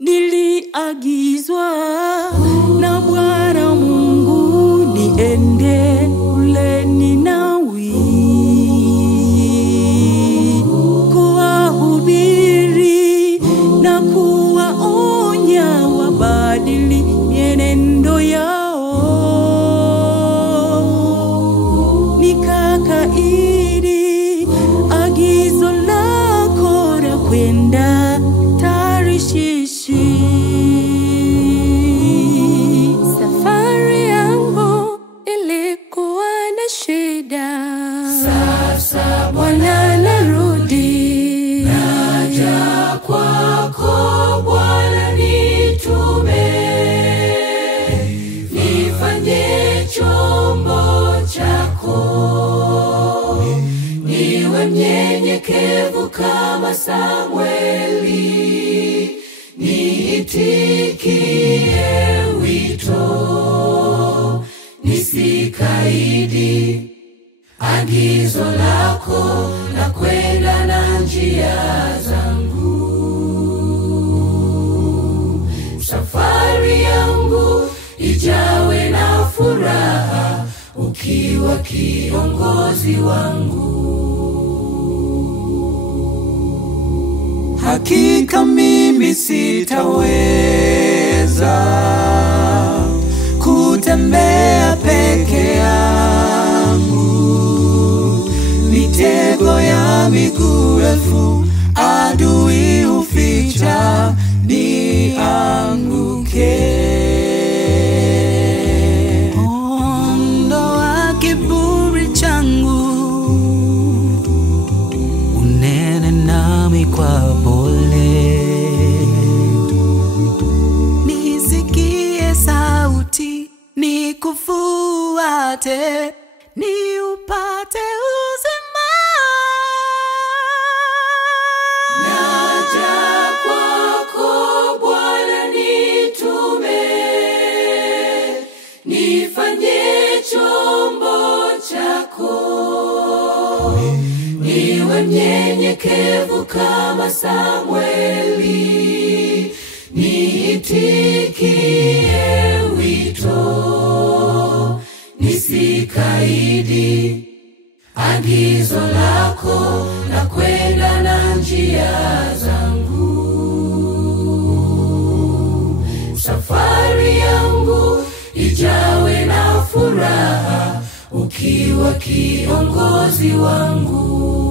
Niliagizwa na Bwana Mungu niende kule Ninawi, kuwahubiri na kuwaonya wabadili mienendo yao. Nikakaidi agizo lako na kwenda Tarishishi. Safari yangu ilikuwa na shida. Sasa Bwana narudi, naja kwako Bwana, nitume nifanye chombo chako, niwe mnyenyekevu kama Samweli, niitikie wito, nisikaidi agizo lako na kwenda na njia zangu. Safari yangu ijawe na furaha, ukiwa kiongozi wangu. Hakika mimi sitaweza kutembea peke yangu, mitego ya miguu elfu adui huficha nianguke. Ondoa kiburi changu, unene nami kwa pole, nisikie sauti nikufuate, niupate uzima. Naja kwako Bwana, nitume nifanye chombo chako, niwe mnyenyekevu kama Samweli, niitikie wito, nisikaidi agizo lako na kwenda na njia zangu. Safari yangu ijawe na furaha, ukiwa kiongozi wangu.